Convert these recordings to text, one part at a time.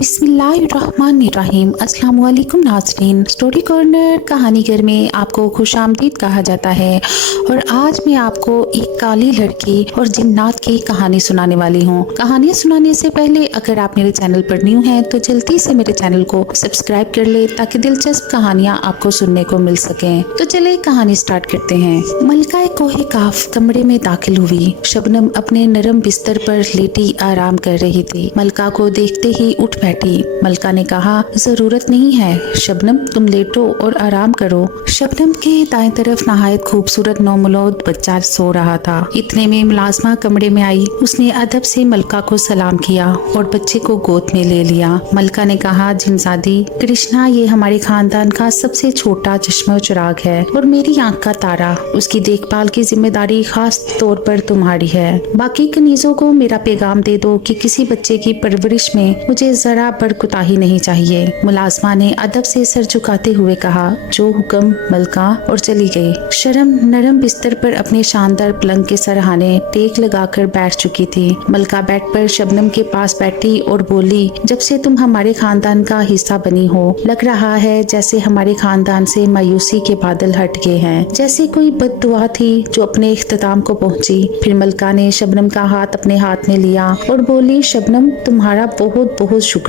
बिस्मिल्लाहिर्रहमानिर्रहीम। अस्सलाम वालेकुम नाज़रीन। स्टोरी कॉर्नर कहानी घर में आपको खुशामदीद कहा जाता है और आज मैं आपको एक काली लड़की और जिन्नात की कहानी सुनाने वाली हूँ। कहानी सुनाने से पहले अगर आप मेरे चैनल पर न्यू हैं तो जल्दी से मेरे चैनल को सब्सक्राइब कर ले ताकि दिलचस्प कहानियाँ आपको सुनने को मिल सकें। तो चले कहानी स्टार्ट करते हैं। मलका कोहे काफ कमरे में दाखिल हुई। शबनम अपने नरम बिस्तर पर लेटी आराम कर रही थी। मलका को देखते ही उठ बैठी। मलका ने कहा, जरूरत नहीं है शबनम, तुम लेटो और आराम करो। शबनम के दाएं तरफ नहायत खूबसूरत नौमौलूद बच्चा सो रहा था। इतने में मुलाजमा कमरे में आई। उसने अदब से मलका को सलाम किया और बच्चे को गोद में ले लिया। मलका ने कहा, जिनजादी कृष्णा ये हमारे खानदान का सबसे छोटा चश्मा चिराग है और मेरी आंख का तारा। उसकी देखभाल की जिम्मेदारी खास तौर पर तुम्हारी है। बाकी कनीजों को मेरा पैगाम दे दो कि किसी बच्चे की परवरिश में मुझे जरा बरकुताही नहीं चाहिए। मुलाजमा ने अदब से सर झुकाते हुए कहा, जो हुक्म मलका, और चली गई। शर्म नरम बिस्तर पर अपने शानदार पलंग के सरहाने टेक लगाकर बैठ चुकी थी। मलका बेड पर शबनम के पास बैठी और बोली, जब से तुम हमारे खानदान का हिस्सा बनी हो लग रहा है जैसे हमारे खानदान से मायूसी के बादल हट गए हैं, जैसे कोई बददुआ थी जो अपने इख्तिताम को पहुंची। फिर मलका ने शबनम का हाथ अपने हाथ में लिया और बोली, शबनम तुम्हारा बहुत बहुत शुक्रिया।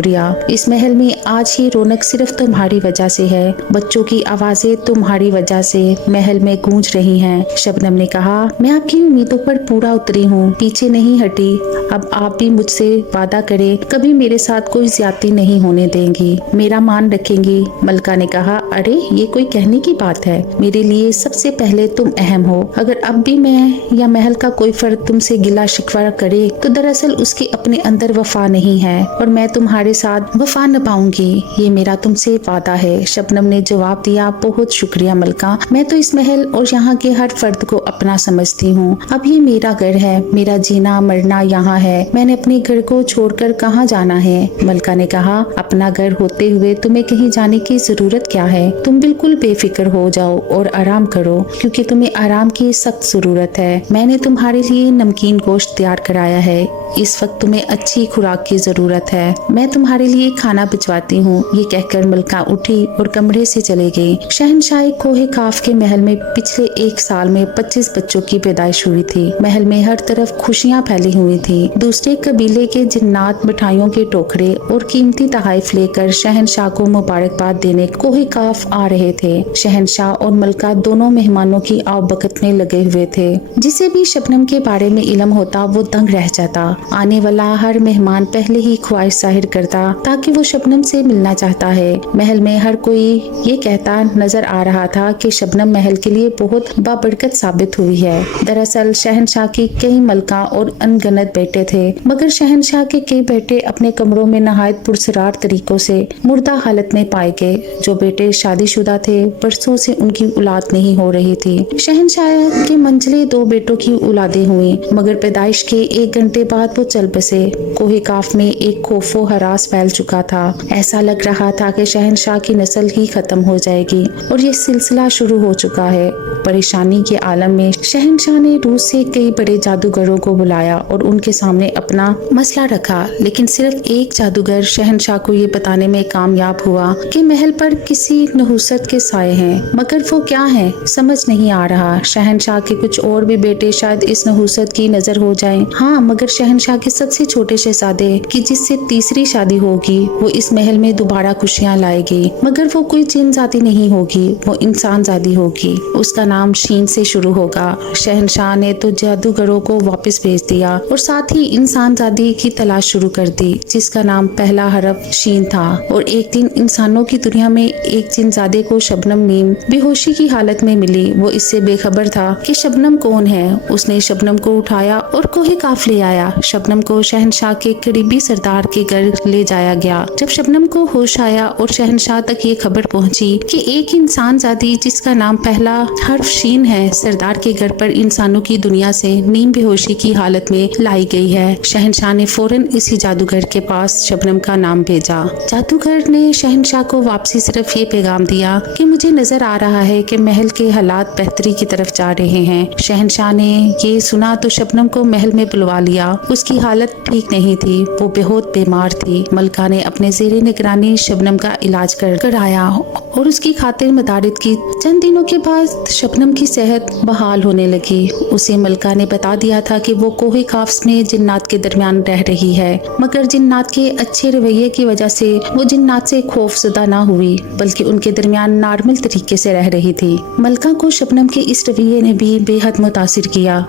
इस महल में आज ही रौनक सिर्फ तुम्हारी वजह से है। बच्चों की आवाजें तुम्हारी वजह से महल में गूंज रही हैं। शबनम ने कहा, मैं आपकी उम्मीदों पर पूरा उतरी हूँ, पीछे नहीं हटी। अब आप भी मुझसे वादा करें कभी मेरे साथ कोई ज्यादती नहीं होने देंगी, मेरा मान रखेंगी। मलका ने कहा, अरे ये कोई कहने की बात है, मेरे लिए सबसे पहले तुम अहम हो। अगर अब भी मैं या महल का कोई फर्द तुमसे गिला शिकवा करे तो दरअसल उसके अपने अंदर वफा नहीं है और मैं तुम्हारे साथ वफा निभाऊंगी, ये मेरा तुमसे वादा है। शबनम ने जवाब दिया, बहुत शुक्रिया मलका, मैं तो इस महल और यहाँ के हर फर्द को अपना समझती हूँ। अब ये मेरा घर है, मेरा जीना मरना यहाँ है, मैंने अपने घर को छोड़कर कहाँ जाना है। मलका ने कहा, अपना घर होते हुए तुम्हें कहीं जाने की जरूरत क्या है। तुम बिल्कुल बेफिक्र हो जाओ और आराम करो क्योंकि तुम्हें आराम की सख्त जरूरत है। मैंने तुम्हारे लिए नमकीन गोश्त तैयार कराया है, इस वक्त तुम्हें अच्छी खुराक की जरूरत है, मैं तुम्हारे लिए खाना भिजवाती हूँ। ये कहकर मलका उठी और कमरे से चले गई। शहनशाह कोहे काफ के महल में पिछले एक साल में 25 बच्चों की पैदाइश हुई थी। महल में हर तरफ खुशियाँ फैली हुई थी। दूसरे कबीले के जिन्नात मिठाइयों के टोकरे और कीमती तहाइफ लेकर शहनशाह को मुबारकबाद देने कोहे काफ आ रहे थे। शहनशाह और मलका दोनों मेहमानों की आवभगत में लगे हुए थे। जिसे भी शबनम के बारे में इल्म होता वो दंग रह जाता। आने वाला हर मेहमान पहले ही ख्वाहिश जाहिर करता ताकि वो शबनम से मिलना चाहता है। महल में हर कोई ये कहता नजर आ रहा था कि शबनम महल के लिए बहुत बाबरकत साबित हुई है। दरअसल शहनशाह की कई मलका और अनगनत बेटे थे, मगर शहनशाह के कई बेटे अपने कमरों में नहायत पुरसरार तरीकों से मुर्दा हालत में पाए गए। जो बेटे शादीशुदा थे, बरसों से उनकी औलाद नहीं हो रही थी। शहनशाह के मंझले 2 बेटों की औलादें हुई, मगर पैदाइश के 1 घंटे बाद वो चल बसे। कोहे काफ में एक खौफो हरास फैल चुका था। ऐसा लग रहा था कि शहनशाह की नस्ल ही खत्म हो जाएगी और ये सिलसिला शुरू हो चुका है। परेशानी के आलम में शहनशाह ने रूस से कई बड़े जादूगरों को बुलाया और उनके सामने अपना मसला रखा, लेकिन सिर्फ एक जादूगर शहनशाह को ये बताने में कामयाब हुआ कि महल पर किसी नहुसत के साए हैं, मगर वो क्या है समझ नहीं आ रहा। शहनशाह के कुछ और भी बेटे शायद इस नहुसत की नजर हो जाएं। हाँ, मगर शहनशाह के सबसे छोटे शहजादे की जिससे तीसरी शादी होगी वो इस महल में दोबारा खुशियाँ लाएगी, मगर वो कोई जिन जाति नहीं होगी, वो इंसान जाति होगी। उसका नाम शीन से शुरू होगा। शहनशाह ने तो जादूगरों को वापस भेज दिया और साथ ही इंसान जाति की तलाश शुरू कर दी जिसका नाम पहला हरफ शीन था। और एक दिन इंसानों की दुनिया में एक जिनजादे को शबनम मीम बेहोशी की हालत में मिली। वो इससे बेखबर था कि शबनम कौन है। उसने शबनम को उठाया और कोहे काफ ले आया। शबनम को शहनशाह के करीबी सरदार के घर ले जाया गया। जब शबनम को होश आया और शहनशाह तक ये खबर पहुंची कि एक इंसान जाति जिसका नाम पहला हर्फ शीन है सरदार के घर पर इंसानों की दुनिया से नीम बेहोशी की हालत में लाई गई है, शहनशाह ने फौरन इसी जादूगर के पास शबनम का नाम भेजा। जादूगर ने शहनशाह को वापसी सिर्फ ये पैगाम दिया कि मुझे नजर आ रहा है कि महल के हालात बेहतरी की तरफ जा रहे हैं। शहनशाह ने ये सुना तो शबनम को महल में बुलवा लिया। उसकी हालत ठीक नहीं थी, वो बहुत बीमार थी। थी। मलका ने अपने ज़ेरे निगरानी शबनम का इलाज कराया और उसकी खातिर मदारित की। चंद दिनों के बाद शबनम की सेहत बहाल होने लगी। उसे मलका ने बता दिया था कि वो कोहे काफ्स में जिन्नात के दरमियान रह रही है, मगर जिन्नात के अच्छे रवैये की वजह से वो जिन्नात से खौफजदा ना हुई, बल्कि उनके दरमियान नॉर्मल तरीके से रह रही थी। मलका को शबनम के इस रवैये ने भी बेहद मुतासिर किया।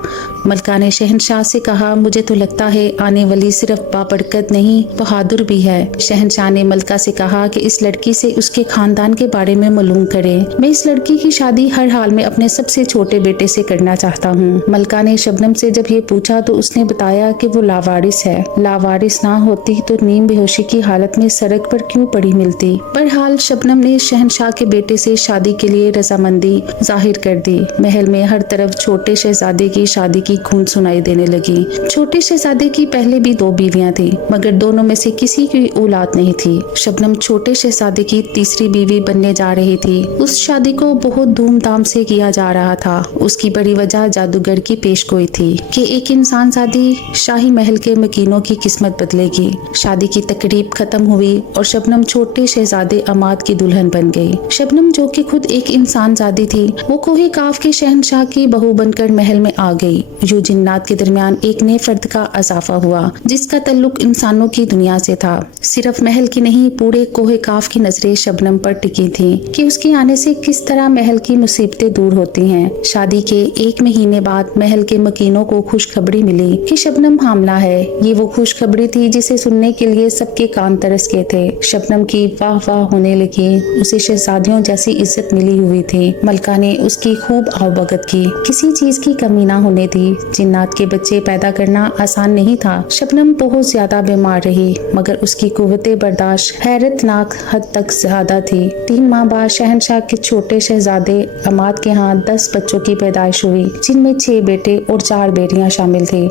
मलका ने शहनशाह से कहा, मुझे तो लगता है आने वाली सिर्फ बाबरकत नहीं बहादुर भी है। शहनशाह ने मलका से कहा कि इस लड़की से उसके खानदान के बारे में मालूम करें। मैं इस लड़की की शादी हर हाल में अपने सबसे छोटे बेटे से करना चाहता हूँ। मलका ने शबनम से जब ये पूछा तो उसने बताया कि वो लावारिस है। लावारिस ना होती तो नीम बेहोशी की हालत में सड़क पर क्यों पड़ी मिलती। बहरहाल शबनम ने शहनशाह के बेटे से शादी के लिए रजामंदी जाहिर कर दी। महल में हर तरफ छोटे शहजादे की शादी की खून सुनाई देने लगी। छोटे शहजादे की पहले भी 2 बीवियां थी, मगर दोनों में से किसी की औलाद नहीं थी। शबनम छोटे शहजादे की तीसरी बीवी बनने जा रही थी। उस शादी को बहुत धूमधाम से किया जा रहा था। उसकी बड़ी वजह जादूगर की पेशगोई थी कि एक इंसान शादी शाही महल के मकीनों की किस्मत बदलेगी। शादी की तकरीब खत्म हुई और शबनम छोटे शहजादे अमाद की दुल्हन बन गई। शबनम जो कि खुद एक इंसान जादी थी, वो कोहे काफ के शहनशाह की बहू बनकर महल में आ गई। यूं जिन्नात के दरमियान एक नए फर्द का इजाफा हुआ, जिसका ताल्लुक इंसानों की दुनिया से था। सिर्फ महल की नहीं, पूरे कोहे काफ की नजरें शबनम पर टिकी थी कि उसके आने से किस तरह महल की मुसीबतें दूर होती हैं। शादी के 1 महीने बाद महल के मकीनों को खुशखबरी मिली कि शबनम हामला है। ये वो खुशखबरी थी जिसे सुनने के लिए सबके कान तरस गए थे। शबनम की वाह वाह होने लगी। उसे शहजादियों जैसी इज्जत मिली हुई थी। मलका ने उसकी खूब आवभगत की। किसी चीज की कमी ना होने दी। जिन्नात के बच्चे पैदा करना आसान नहीं था। शबनम बहुत ज्यादा बीमार रही, मगर उसकी कुव्वते बर्दाश्त हैरतनाक हद तक ज्यादा थी। 3 माह बाद शहनशाह के छोटे शहजादे अमाद के यहाँ 10 बच्चों की पैदाइश हुई, जिनमें 6 बेटे और 4 बेटियां शामिल थी।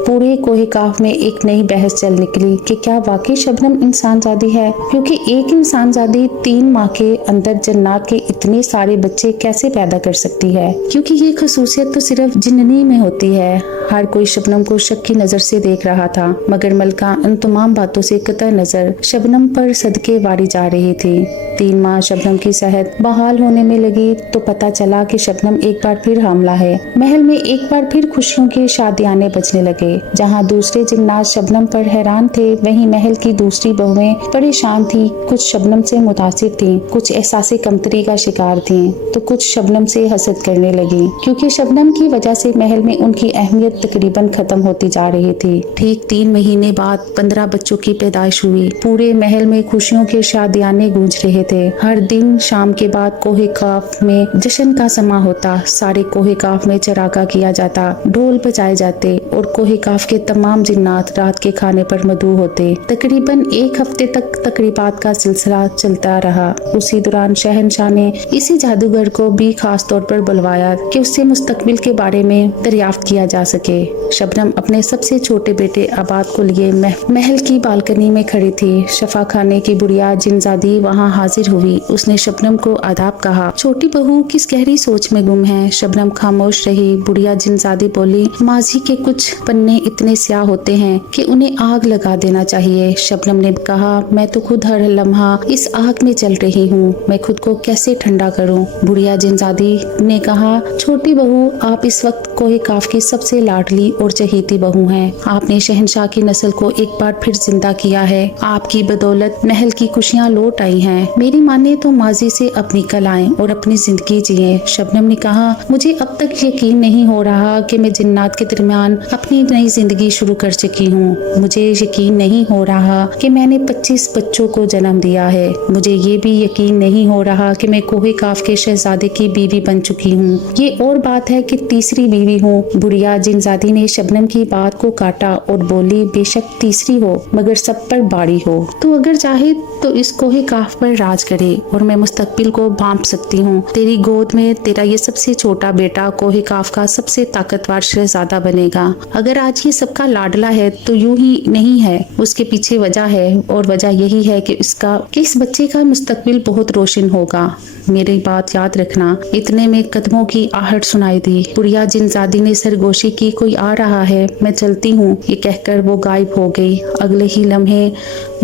पूरे कोहे काफ में एक नई बहस चल निकली कि क्या वाकई शबनम इंसान जादी है, क्योंकि एक इंसान जादी 3 माह के अंदर जन्नात के इतने सारे बच्चे कैसे पैदा कर सकती है, क्योंकि ये खसूसियत तो सिर्फ जिन्नी में होती है। हर कोई शबनम को शक की नजर से देख रहा था, मगर मलका इन तमाम बातों से कतई नजर शबनम पर सदके वारी जा रही थी। 3 माह शबनम की सेहत बहाल होने में लगी तो पता चला कि शबनम एक बार फिर हामला है। महल में एक बार फिर खुशियों के शादियाने बजने लगे। जहाँ दूसरे जिन्नात शबनम पर हैरान थे, वहीं महल की दूसरी बहुएं परेशान थी। कुछ शबनम से मुतासिर थी, कुछ एहसासे कमतरी का शिकार थी, तो कुछ शबनम से हसद करने लगी, क्योंकि शबनम की वजह से महल में उनकी अहमियत तकरीबन खत्म होती जा रही थी। ठीक 3 महीने बाद 15 बच्चों की पैदाइश हुई। पूरे महल में खुशियों के शादियाने गूंज रहे थे। हर दिन शाम के बाद कोहे काफ में जश्न का समा होता। सारे कोहे काफ में चरागा किया जाता, ढोल बजाए जाते और कोहे काफ के तमाम जिन्नात रात के खाने पर मदऊ होते। तकरीबन 1 हफ्ते तक तकरीबात का सिलसिला चलता रहा। उसी दौरान शहनशाह ने इसी जादूगर को भी खास तौर पर बुलवाया कि उससे मुस्तकबिल के बारे में दरियाफ्त किया जा सके। शबनम अपने सबसे छोटे बेटे आबाद को लिए महल की बालकनी में खड़ी थी। शफा खाने की बुढ़िया जिनजादी वहाँ हाजिर हुई। उसने शबनम को आदाब कहा। छोटी बहू किस गहरी सोच में गुम है। शबनम खामोश रही। बुढ़िया जिनजादी बोली, माजी के कुछ पन्ने इतने स्याह होते हैं कि उन्हें आग लगा देना चाहिए। शबनम ने कहा, मैं तो खुद हर लम्हा इस आग में जल रही हूँ, मैं खुद को कैसे ठंडा करूँ। बुढ़िया जिनजादी ने कहा, छोटी बहू, आप इस वक्त कोहे काफ की सबसे लाडली और चहेती बहू हैं। आपने शहनशाह की नस्ल को एक बार फिर जिंदा किया है। आपकी बदौलत महल की खुशियाँ लौट आई हैं। मेरी माने तो माजी से अब निकल आएं और अपनी जिंदगी जिए। शबनम ने कहा, मुझे अब तक यकीन नहीं हो रहा कि मैं जिन्नात के दरमियान अपनी नई जिंदगी शुरू कर चुकी हूँ। मुझे यकीन नहीं हो रहा कि मैंने 25 बच्चों को जन्म दिया है। मुझे ये भी यकीन नहीं हो रहा कि मैं कोहे काफ के शहजादे की बीवी बन चुकी हूँ। ये और बात है कि तीसरी बीवी हूँ। बुढ़िया जिनजादी ने शबनम की बात को काटा और बोली, बेशक तीसरी हो, मगर सब पर बारी हो। तो अगर चाहे तो इस कोहे काफ पर राज करे और मैं मुस्तकबिल को भांप सकती हूँ। तेरी गोद में तेरा ये सबसे छोटा बेटा कोहे काफ का सबसे ताकतवर शहजादा बनेगा। अगर आज ये सबका लाडला है तो यूं ही नहीं है, उसके पीछे वजह है, और वजह यही है कि इस बच्चे का मुस्तकबिल बहुत रोशन होगा। मेरी बात याद रखना। इतने में कदमों की आहट सुनाई दी। बुढ़िया जिनजादी जिनजादी ने सरगोशी की, कोई आ रहा है, मैं चलती हूँ। ये कहकर वो गायब हो गई। अगले ही लम्हे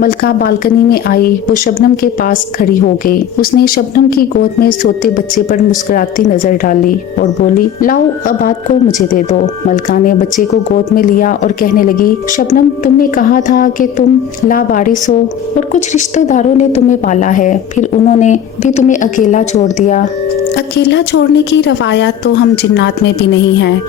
मलका बालकनी में आई। वो शबनम के पास खड़ी हो गई। उसने शबनम की गोद में सोते बच्चे पर मुस्कुराती नजर डाली और बोली, लाओ अब बात को मुझे दे दो। मलका ने बच्चे को गोद में लिया और कहने लगी, शबनम, तुमने कहा था कि तुम लावारिस हो और कुछ रिश्तेदारों ने तुम्हें पाला है, फिर उन्होंने भी तुम्हें अकेला छोड़ दिया। अकेला छोड़ने की रवायत तो हम जिन्नात में भी नहीं है,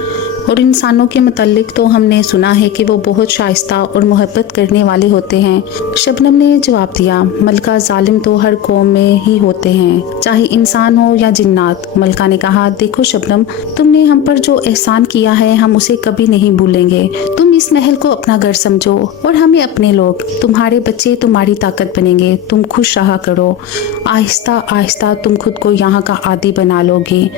और इंसानों के मुतालिक तो हमने सुना है कि वो बहुत शाइस्ता और मोहब्बत करने वाले होते हैं। शबनम ने जवाब दिया, मलका, जालिम तो हर कौम में ही होते हैं, चाहे इंसान हो या जिन्नात। मलका ने कहा, देखो शबनम, तुमने हम पर जो एहसान किया है हम उसे कभी नहीं भूलेंगे। तुम इस महल को अपना घर समझो और हमें अपने लोग। तुम्हारे बच्चे तुम्हारी ताकत बनेंगे। तुम खुश रहा करो। आहिस्ता आहिस्ता तुम खुद को यहाँ का आदी बना लोगे।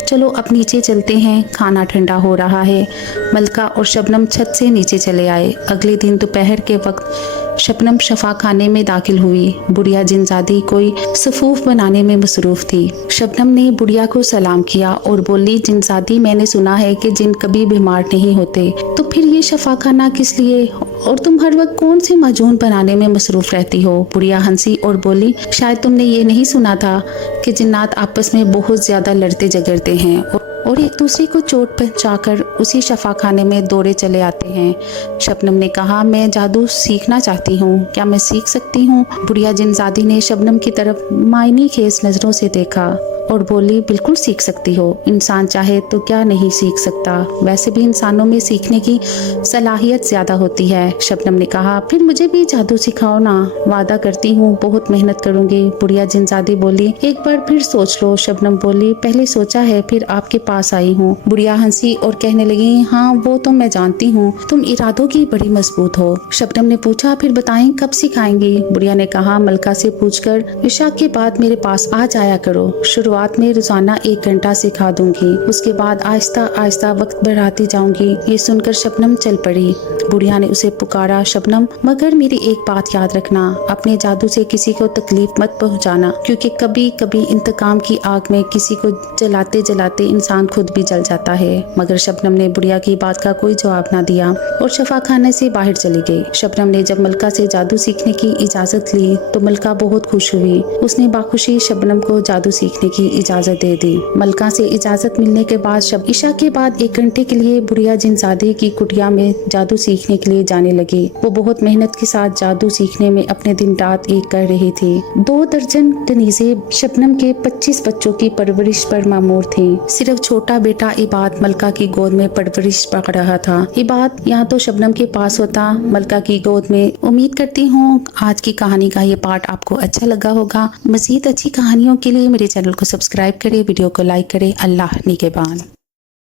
चलो अब नीचे चलते हैं, खाना ठंडा हो रहा है। मलका और शबनम छत से नीचे चले आए। अगले दिन दोपहर के वक्त शबनम शफा खाने में दाखिल हुई। बुढ़िया जिनजादी कोई सफूफ बनाने में मसरूफ थी। शबनम ने बुढ़िया को सलाम किया और बोली, जिनजादी, मैंने सुना है कि जिन कभी बीमार नहीं होते, तो फिर ये शफा खाना किस लिए, और तुम हर वक्त कौन से माजून बनाने में मसरूफ रहती हो? बुढ़िया हंसी और बोली, शायद तुमने ये नहीं सुना था कि जिन्नात आपस में बहुत ज्यादा लड़ते झगड़ते हैं और एक दूसरे को चोट पहुंचाकर उसी शफा खाने में दौड़े चले आते हैं। शबनम ने कहा, मैं जादू सीखना चाहती हूँ, क्या मैं सीख सकती हूँ? बुढ़िया जिनजादी ने शबनम की तरफ मायनी खेज नजरों से देखा और बोली, बिल्कुल सीख सकती हो। इंसान चाहे तो क्या नहीं सीख सकता। वैसे भी इंसानों में सीखने की सलाहियत ज्यादा होती है। शबनम ने कहा, फिर मुझे भी जादू सिखाओ ना। वादा करती हूँ, बहुत मेहनत करूंगी। बुढ़िया जिनजादी बोली, एक बार फिर सोच लो। शबनम बोली, पहले सोचा है, फिर आपके पास आई हूँ। बुढ़िया हंसी और कहने लगी, हाँ वो तो मैं जानती हूँ, तुम इरादों की बड़ी मजबूत हो। शबनम ने पूछा, फिर बताएं कब सिखाएंगी? बुढ़िया ने कहा, मलका से पूछकर इशा के बाद मेरे पास आ जाया करो। शुरुआत में रोजाना 1 घंटा सिखा दूंगी, उसके बाद आहिस्ता आहिस्ता वक्त बढ़ाती जाऊंगी। ये सुनकर शबनम चल पड़ी। बुढ़िया ने उसे पुकारा, शबनम, मगर मेरी एक बात याद रखना, अपने जादू से किसी को तकलीफ मत पहुंचाना, क्योंकि कभी कभी इंतकाम की आग में किसी को जलाते जलाते इंसान खुद भी जल जाता है। मगर शबनम ने बुढ़िया की बात का कोई जवाब ना दिया और शफा खाने से बाहर चली गई। शबनम ने जब मलका से जादू सीखने की इजाजत ली तो मलका बहुत खुश हुई। उसने बाखुशी शबनम को जादू सीखने की इजाजत दे दी। मलका से इजाजत मिलने के बाद इशा के बाद 1 घंटे के लिए बुढ़िया जिनजादी की कुटिया में जादू सीखने के लिए जाने लगी। वो बहुत मेहनत के साथ जादू सीखने में अपने दिन रात एक कर रही थी। 2 दर्जन कनीज़े शबनम के 25 बच्चों की परवरिश पर मामूर थी। सिर्फ छोटा बेटा इबाद मलका की गोद में परवरिश पा रहा था। इबाद यहाँ तो शबनम के पास होता, मलका की गोद में। उम्मीद करती हूँ आज की कहानी का ये पार्ट आपको अच्छा लगा होगा। मजीद अच्छी कहानियों के लिए मेरे चैनल को सब्सक्राइब करें, वीडियो को लाइक करें। अल्लाह निगहबान।